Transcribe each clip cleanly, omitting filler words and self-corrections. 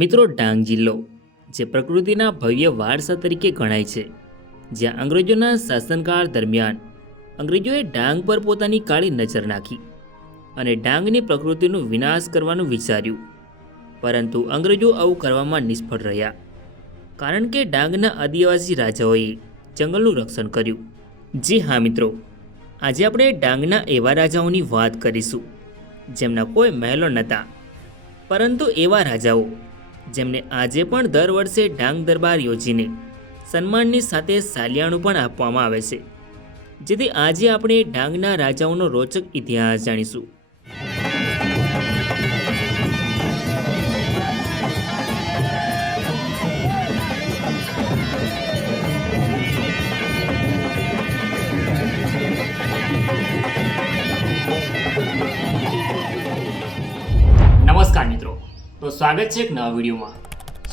મિત્રો, ડાંગ જિલ્લો જે પ્રકૃતિના ભવ્ય વારસા તરીકે ગણાય છે, જ્યાં અંગ્રેજોના શાસનકાળ દરમિયાન અંગ્રેજોએ ડાંગ પર પોતાની કાળી નજર નાખી અને ડાંગની પ્રકૃતિનો વિનાશ કરવાનું વિચાર્યું. પરંતુ અંગ્રેજો આવું કરવામાં નિષ્ફળ રહ્યા, કારણ કે ડાંગના આદિવાસી રાજાઓએ જંગલનું રક્ષણ કર્યું. જી હા મિત્રો, આજે આપણે ડાંગના એવા રાજાઓની વાત કરીશું જેમના કોઈ મહેલો નહોતા, પરંતુ એવા રાજાઓ જેમને આજે પણ દર વર્ષે ડાંગ દરબાર યોજીને સન્માનની સાથે સાલિયાણું પણ આપવામાં આવે છે. જેથી આજે આપણે ડાંગના રાજાઓનો રોચક ઇતિહાસ જાણીશું. નમસ્કાર મિત્રો, તો સ્વાગત છે એક નવા વિડીયોમાં.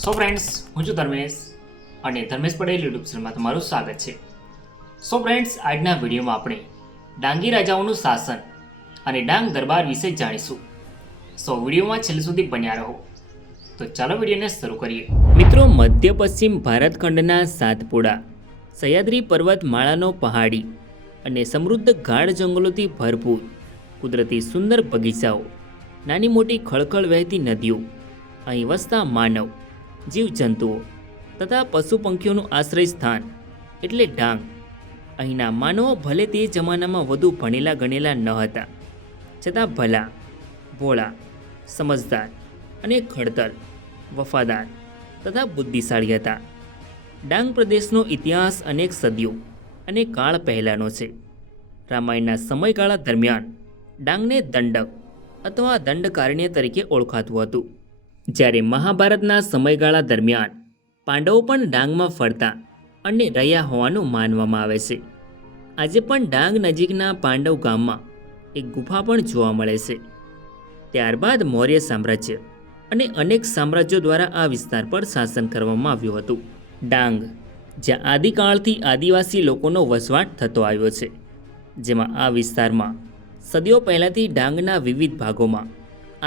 સો ફ્રેન્ડ્સ, હું છું ધર્મેશ અને ધર્મેશ પટેલ યુટ્યુબ ચેનલમાં તમારું સ્વાગત છે. સો ફ્રેન્ડ્સ, આજના વિડીયોમાં આપણે ડાંગી રાજાઓનું શાસન અને ડાંગ દરબાર વિશે જાણીશું. સો વિડીયોમાં છેલ્લે સુધી બન્યા રહો. તો ચાલો વિડીયોને શરૂ કરીએ. મિત્રો, મધ્ય પશ્ચિમ ભારત ખંડના સાતપુડા સહ્યાદ્રી પર્વતમાળાનો પહાડી અને સમૃદ્ધ ગાઢ જંગલોથી ભરપૂર કુદરતી સુંદર બગીચાઓ, નાની મોટી ખળખળ વહેતી નદીઓ, અહીં વસતા માનવ, જીવજંતુઓ તથા પશુ પંખીઓનું આશ્રય સ્થાન એટલે ડાંગ. અહીંના માનવો ભલે તે જમાનામાં વધુ ભણેલા ગણેલા ન હતા, છતાં ભલા, ભોળા, સમજદાર અને ખડતલ, વફાદાર તથા બુદ્ધિશાળી હતા. ડાંગ પ્રદેશનો ઇતિહાસ અનેક સદીઓ અને કાળ પહેલાંનો છે. રામાયણના સમયગાળા દરમિયાન ડાંગને દંડક અથવા દંડકારણ્ય તરીકે ઓળખાતું હતું, જ્યારે મહાભારતના સમયગાળા દરમિયાન પાંડવો પણ ડાંગમાં ફરતા અને રહ્યા હોવાનું માનવામાં આવે છે. આજે પણ ડાંગ નજીકના પાંડવ ગામમાં એક ગુફા પણ જોવા મળે છે. ત્યારબાદ મૌર્ય સામ્રાજ્ય અને અનેક સામ્રાજ્યો દ્વારા આ વિસ્તાર પર શાસન કરવામાં આવ્યું હતું. ડાંગ, જ્યાં આદિકાળથી આદિવાસી લોકોનો વસવાટ થતો આવ્યો છે, જેમાં આ વિસ્તારમાં સદીઓ પહેલાંથી ડાંગના વિવિધ ભાગોમાં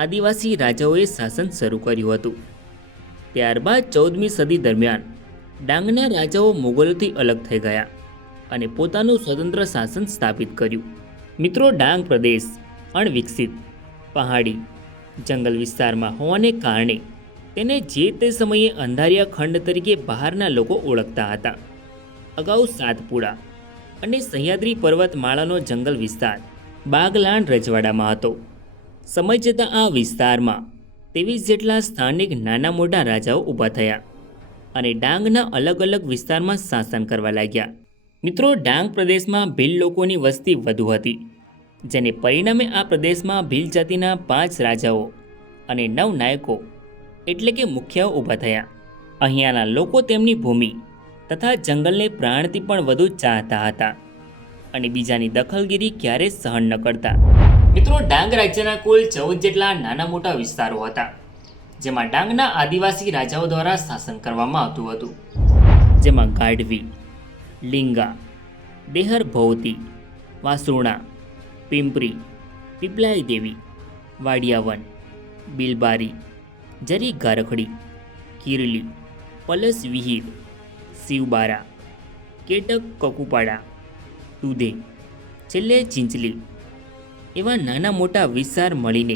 આદિવાસી રાજાઓએ શાસન શરૂ કર્યું હતું. ત્યારબાદ 14મી સદી દરમિયાન ડાંગના રાજાઓ મુગલોથી અલગ થઈ ગયા અને પોતાનું સ્વતંત્ર શાસન સ્થાપિત કર્યું. મિત્રો, ડાંગ પ્રદેશ અણવિકસિત, પહાડી, જંગલ વિસ્તારમાં હોવાને કારણે તેને જે તે સમયે અંધારિયા ખંડ તરીકે બહારના લોકો ઓળખતા હતા. અગાઉ સાતપુડા અને સહ્યાદ્રી પર્વતમાળાનો જંગલ વિસ્તાર બાગલાણ રજવાડામાં હતો. સમય જતાં આ વિસ્તારમાં 23 જેટલા સ્થાનિક નાના મોટા રાજાઓ ઊભા થયા અને ડાંગના અલગ અલગ વિસ્તારમાં શાસન કરવા લાગ્યા. મિત્રો, ડાંગ પ્રદેશમાં ભીલ લોકોની વસ્તી વધુ હતી, જેને પરિણામે આ પ્રદેશમાં ભીલ જાતિના 5 રાજાઓ અને 9 નાયકો એટલે કે મુખિયાઓ ઊભા થયા. અહીંયાના લોકો તેમની ભૂમિ તથા જંગલને પ્રાણથી પણ વધુ ચાહતા હતા અને બીજાની દખલગીરી ક્યારેય સહન ન કરતા. મિત્રો, ડાંગ રાજ્યના કુલ 14 જેટલા નાના મોટા વિસ્તારો હતા, જેમાં ડાંગના આદિવાસી રાજાઓ દ્વારા શાસન કરવામાં આવતું હતું. જેમાં ગાઢવી, લિંગા, દેહર ભૌતી, વાસુરણા, પિંપરી, પીપલાઈ દેવી, વાડિયાવન, બિલબારી, જરી ગારખડી, કિરલી, પલસ વિહીર, શિવબારા, કેટક કકુપાડા, દૂધે, છેલ્લે ચીંચલી એવા નાના મોટા વિસ્તાર મળીને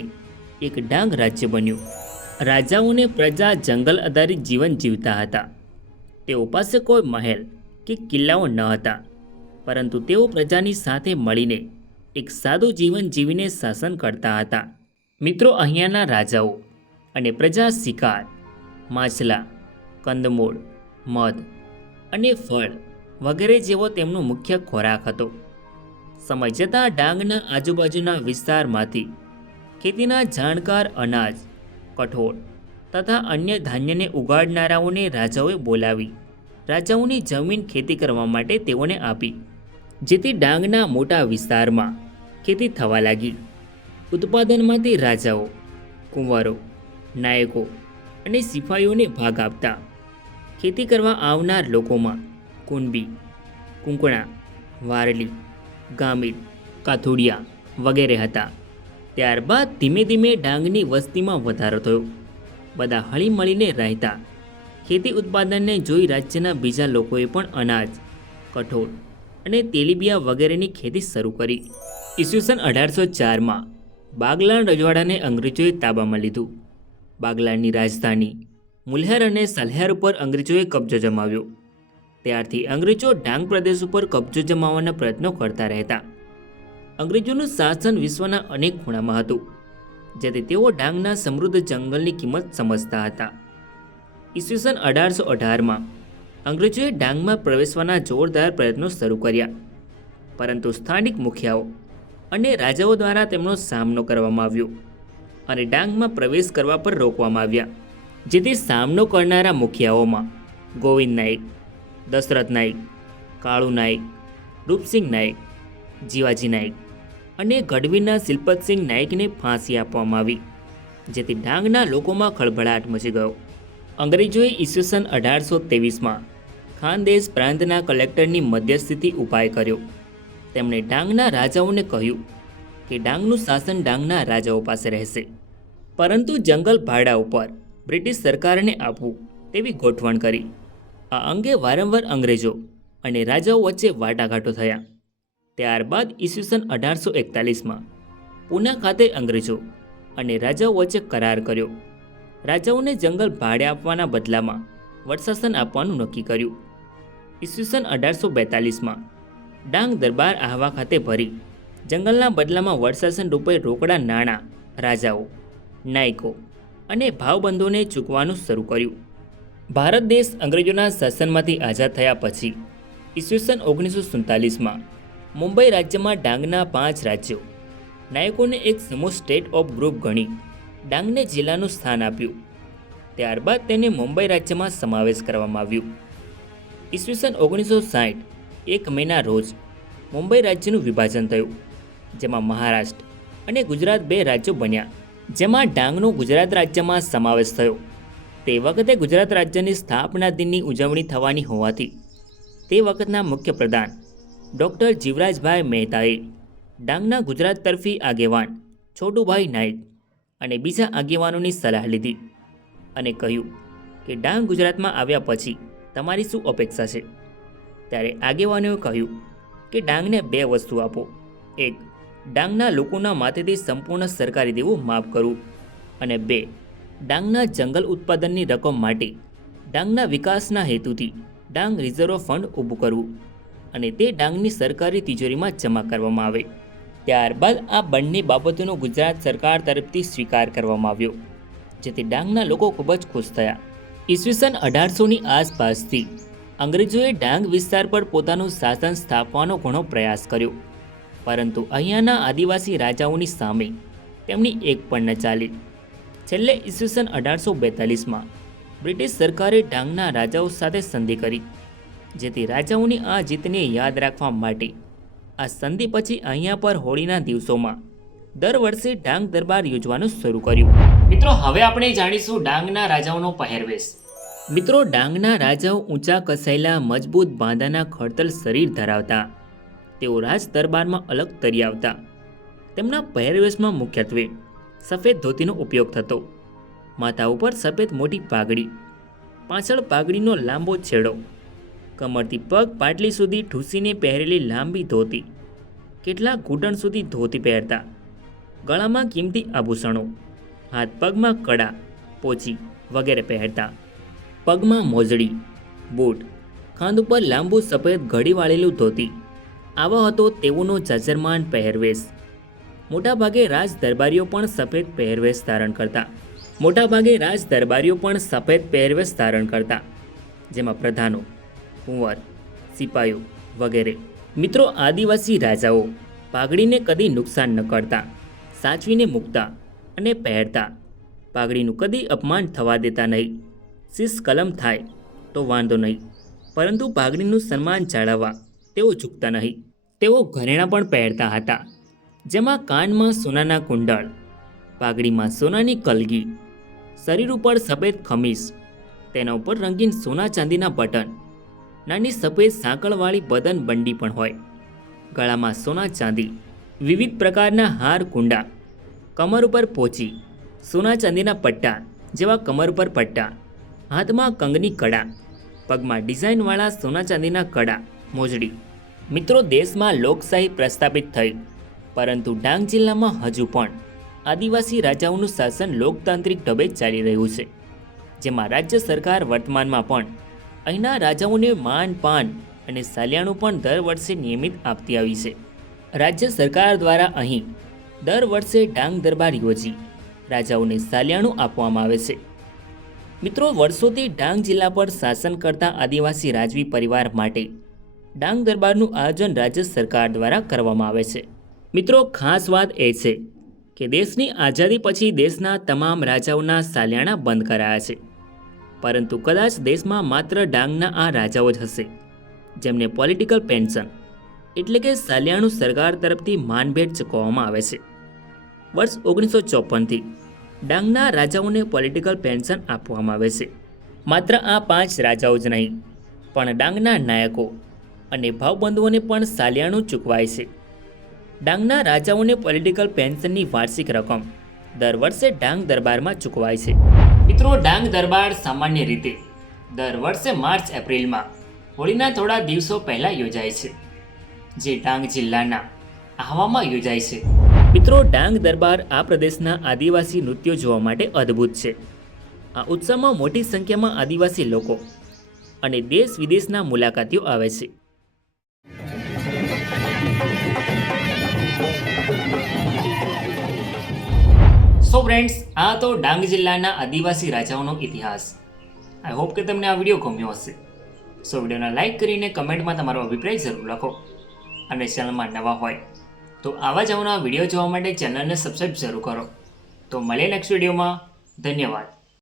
એક ડાંગ રાજ્ય બન્યું. રાજાઓને પ્રજા જંગલ આધારિત જીવન જીવતા હતા. તેઓ પાસે કોઈ મહેલ કે કિલ્લાઓ ન હતા, પરંતુ તેઓ પ્રજાની સાથે મળીને એક સાદું જીવન જીવીને શાસન કરતા હતા. મિત્રો, અહીંયાના રાજાઓ અને પ્રજા શિકાર, માછલા, કંદમૂળ, મધ અને ફળ વગેરે જેવો તેમનો મુખ્ય ખોરાક હતો. સમય જતાં ડાંગના આજુબાજુના વિસ્તારમાંથી ખેતીના જાણકાર અનાજ, કઠોળ તથા અન્ય ધાન્યને ઉગાડનારાઓને રાજાઓએ બોલાવી રાજાઓની જમીન ખેતી કરવા માટે તેઓને આપી, જેથી ડાંગના મોટા વિસ્તારમાં ખેતી થવા લાગી. ઉત્પાદનમાંથી રાજાઓ, કુંવરો, નાયકો અને સિપાહીઓને ભાગ આપતા. ખેતી કરવા આવનાર લોકોમાં કુંબી, કુંકણા, વારલી, ગામિત, કાથુડિયા વગેરે હતા. ત્યારબાદ ધીમે ધીમે ડાંગની વસ્તીમાં વધારો થયો, બધા હળીમળીને રહેતા. ખેતી ઉત્પાદનને જોઈ રાજ્યના બીજા લોકોએ પણ અનાજ, કઠોળ અને તેલીબિયા વગેરેની ખેતી શરૂ કરી. ઈસવીસન 1804માં બાગલાણ રજવાડાને અંગ્રેજોએ તાબામાં લીધું. બાગલાણની રાજધાની મુલ્હેર અને સલ્હેર ઉપર અંગ્રેજોએ કબજો જમાવ્યો. ત્યારથી અંગ્રેજો ડાંગ પ્રદેશ ઉપર કબજો જમાવવાના પ્રયત્નો કરતા રહેતા. અંગ્રેજોનું શાસન વિશ્વના અનેક ખૂણામાં હતું, જેથી તેઓ ડાંગના સમૃદ્ધ જંગલની કિંમત સમજતા હતા. ઈસવીસન 1818માં અંગ્રેજોએ ડાંગમાં પ્રવેશવાના જોરદાર પ્રયત્નો શરૂ કર્યા, પરંતુ સ્થાનિક મુખિયાઓ અને રાજાઓ દ્વારા તેમનો સામનો કરવામાં આવ્યો અને ડાંગમાં પ્રવેશ કરવા પર રોકવામાં આવ્યા. જેથી સામનો કરનારા મુખિયાઓમાં ગોવિંદ નાયક, દશરથ નાયક, કાળુ નાયક, રૂપસિંહ નાયક, જીવાજી નાયક અને ગઢવીના શિલ્પતસિંહ નાયકને ફાંસી આપવામાં આવી, જેથી ડાંગના લોકોમાં ખળભળાટ મચી ગયો. અંગ્રેજોએ ઈસવીસન 1823માં ખાનદેશ પ્રાંતના કલેક્ટરની મધ્યસ્થીથી ઉપાય કર્યો. તેમણે ડાંગના રાજાઓને કહ્યું કે ડાંગનું શાસન ડાંગના રાજાઓ પાસે રહેશે, પરંતુ જંગલ ભાડા ઉપર બ્રિટિશ સરકારને આપવું તેવી ગોઠવણ કરી. આ અંગે વારંવાર અંગ્રેજો અને રાજાઓ વચ્ચે વાટાઘાટો થયા. ત્યારબાદ ઈસવીસન 1841માં પૂના ખાતે અંગ્રેજો અને રાજાઓ વચ્ચે કરાર કર્યો. રાજાઓને જંગલ ભાડે આપવાના બદલામાં વડશાસન આપવાનું નક્કી કર્યું. ઈસવીસન 1842માં ડાંગ દરબાર આહવા ખાતે ભરી જંગલના બદલામાં વડશાસન રૂપે રોકડા નાણાં રાજાઓ, નાયકો અને ભાવબંધોને ચૂકવવાનું શરૂ કર્યું. ભારત દેશ અંગ્રેજોના શાસનમાંથી આઝાદ થયા પછી ઈસવીસન 1947માં મુંબઈ રાજ્યમાં ડાંગના 5 રાજ્યો નાયકોને એક સમૂહ સ્ટેટ ઓફ ગ્રુપ ગણી ડાંગને જિલ્લાનું સ્થાન આપ્યું. ત્યારબાદ તેને મુંબઈ રાજ્યમાં સમાવેશ કરવામાં આવ્યું. ઈસવીસન 1960 1 મેના રોજ મુંબઈ રાજ્યનું વિભાજન થયું, જેમાં મહારાષ્ટ્ર અને ગુજરાત 2 રાજ્યો બન્યા, જેમાં ડાંગનો ગુજરાત રાજ્યમાં સમાવેશ થયો. તે વખતે ગુજરાત રાજ્યની સ્થાપના દિનની ઉજવણી થવાની હોવાથી તે વખતના મુખ્યપ્રધાન ડૉક્ટર જીવરાજભાઈ મહેતાએ ડાંગના ગુજરાત તરફી આગેવાન છોટુભાઈ નાયક અને બીજા આગેવાનોની સલાહ લીધી અને કહ્યું કે ડાંગ ગુજરાતમાં આવ્યા પછી તમારી શું અપેક્ષા છે? ત્યારે આગેવાનોએ કહ્યું કે ડાંગને 2 વસ્તુ આપો. 1. ડાંગના લોકોના માથેથી સંપૂર્ણ સરકારી દેવું માફ કરવું અને 2. ડાંગના જંગલ ઉત્પાદનની રકમ માટે ડાંગના વિકાસના હેતુથી ડાંગ રિઝર્વ ફંડ ઊભું કરવું અને તે ડાંગની સરકારી તિજોરીમાં જમા કરવામાં આવે. ત્યારબાદ આ બંને બાબતોનો ગુજરાત સરકાર તરફથી સ્વીકાર કરવામાં આવ્યો, જેથી ડાંગના લોકો ખૂબ જ ખુશ થયા. ઈસવીસન 1800ની આસપાસથી અંગ્રેજોએ ડાંગ વિસ્તાર પર પોતાનું શાસન સ્થાપવાનો ઘણો પ્રયાસ કર્યો, પરંતુ અહીંયાના આદિવાસી રાજાઓની સામે તેમની એક પણ ન ચાલી. છેલ્લે ઈસવીસન 1842માં બ્રિટિશ સરકારે ડાંગના રાજાઓ સાથે સંધિ કરી, જેથી રાજાઓની આ જીતને યાદ રાખવા માટે આ સંધિ પછી અહીંયા પર હોળીના દિવસોમાં દર વર્ષે ડાંગ દરબાર યોજવાનું શરૂ કર્યું. મિત્રો, હવે આપણે જાણીશું ડાંગના રાજાઓનો પહેરવેશ. મિત્રો, ડાંગના રાજાઓ ઊંચા કસાયેલા મજબૂત બાંધાના ખડતલ શરીર ધરાવતા. તેઓ રાજ દરબારમાં અલગ તરી આવતા. તેમના પહેરવેશમાં મુખ્યત્વે સફેદ ધોતીનો ઉપયોગ થતો. માથા ઉપર સફેદ મોટી પાઘડી, પાછળ પાઘડીનો લાંબો છેડો, કમરથી પગ પાટલી સુધી ઠૂસીને પહેરેલી લાંબી ધોતી, કેટલાક ઘૂંટણ સુધી ધોતી પહેરતા, ગળામાં કિંમતી આભૂષણો, હાથ પગમાં કડા, પોચી વગેરે પહેરતા, પગમાં મોજડી, બૂટ, ખાંદ ઉપર લાંબુ સફેદ ઘડી વાળેલું ધોતી. આવો હતો તેઓનો જાજરમાન પહેરવેશ. મોટાભાગે રાજ દરબારીઓ પણ સફેદ પહેરવેશ ધારણ કરતા. જેમાં પ્રધાનો, કુંવર, સિપાહીઓ વગેરે. મિત્રો, આદિવાસી રાજાઓ પાઘડીને કદી નુકસાન ન કરતા, સાચવીને મૂકતા અને પહેરતા. પાઘડીનું કદી અપમાન થવા દેતા નહીં. શીશ કલમ થાય તો વાંધો નહીં, પરંતુ પાઘડીનું સન્માન જાળવવા તેઓ ઝૂકતા નહીં. તેઓ ઘરેણાં પણ પહેરતા હતા, જેમાં કાનમાં સોનાના કુંડળ, પાઘડીમાં સોનાની કલગી, શરીર ઉપર સફેદ ખમીસ, તેના ઉપર રંગીન સોના ચાંદીના બટન, નાની સફેદ સાંકળવાળી બદન બંડી પણ હોય, ગળામાં સોના ચાંદી, વિવિધ પ્રકારના હાર કુંડા, કમર ઉપર પોચી, સોના ચાંદીના પટ્ટા જેવા કમર પર પટ્ટા, હાથમાં કંગની કડા, પગમાં ડિઝાઇનવાળા સોના ચાંદીના કડા, મોજડી. મિત્રો, દેશમાં લોકશાહી પ્રસ્થાપિત થઈ, પરંતુ ડાંગ જિલ્લામાં હજુ પણ આદિવાસી રાજાઓનું શાસન લોકતાંત્રિક ઢબે ચાલી રહ્યું છે, જેમાં રાજ્ય સરકાર વર્તમાનમાં પણ અહીંના રાજાઓને માન પાન અને સાલિયાણું પણ દર વર્ષે નિયમિત આપતી આવી છે. રાજ્ય સરકાર દ્વારા અહીં દર વર્ષે ડાંગ દરબાર યોજી રાજાઓને સાલિયાણું આપવામાં આવે છે. મિત્રો, વર્ષોથી ડાંગ જિલ્લા પર શાસન કરતા આદિવાસી રાજવી પરિવાર માટે ડાંગ દરબારનું આયોજન રાજ્ય સરકાર દ્વારા કરવામાં આવે છે. મિત્રો, ખાસ વાત એ છે કે દેશની આઝાદી પછી દેશના તમામ રાજાઓના સાલિયાણા બંધ કરાયા છે, પરંતુ કદાચ દેશમાં માત્ર ડાંગના આ રાજાઓ જ હશે જેમને પોલિટિકલ પેન્શન એટલે કે સાલિયાણું સરકાર તરફથી માનભેટ ચૂકવવામાં આવે છે. વર્ષ 1954થી ડાંગના રાજાઓને પોલિટિકલ પેન્શન આપવામાં આવે છે. માત્ર આ 5 રાજાઓ જ નહીં, પણ ડાંગના નાયકો અને ભાવબંધુઓને પણ સાલિયાણું ચૂકવાય છે. ડાંગના રાજાઓને પોલિટિકલ પેન્શનની વાર્ષિક રકમ દર વર્ષે ડાંગ દરબારમાં ચૂકવાય છે. મિત્રો, ડાંગ દરબાર સામાન્ય રીતે દર વર્ષે માર્ચ-એપ્રિલમાં હોળીના થોડા દિવસો પહેલાં યોજાય છે, જે ડાંગ જિલ્લાના આહવામાં યોજાય છે. મિત્રો, ડાંગ દરબાર આ પ્રદેશના આદિવાસી નૃત્યો જોવા માટે અદ્ભુત છે. આ ઉત્સવમાં મોટી સંખ્યામાં આદિવાસી લોકો અને દેશ વિદેશના મુલાકાતીઓ આવે છે. સો ફ્રેન્ડ્સ, આ તો ડાંગ જિલ્લાના આદિવાસી રાજાઓનો ઇતિહાસ. આઈ હોપ કે તમને આ વિડીયો ગમ્યો હશે. સો વિડીયોને લાઇક કરીને કમેન્ટમાં તમારો અભિપ્રાય જરૂર લખો, અને ચેનલમાં નવા હોય તો આવા જ આવના વિડીયો જોવા માટે ચેનલને સબસ્ક્રાઈબ જરૂર કરો. તો મળીએ નેક્સ્ટ વિડીયોમાં. ધન્યવાદ.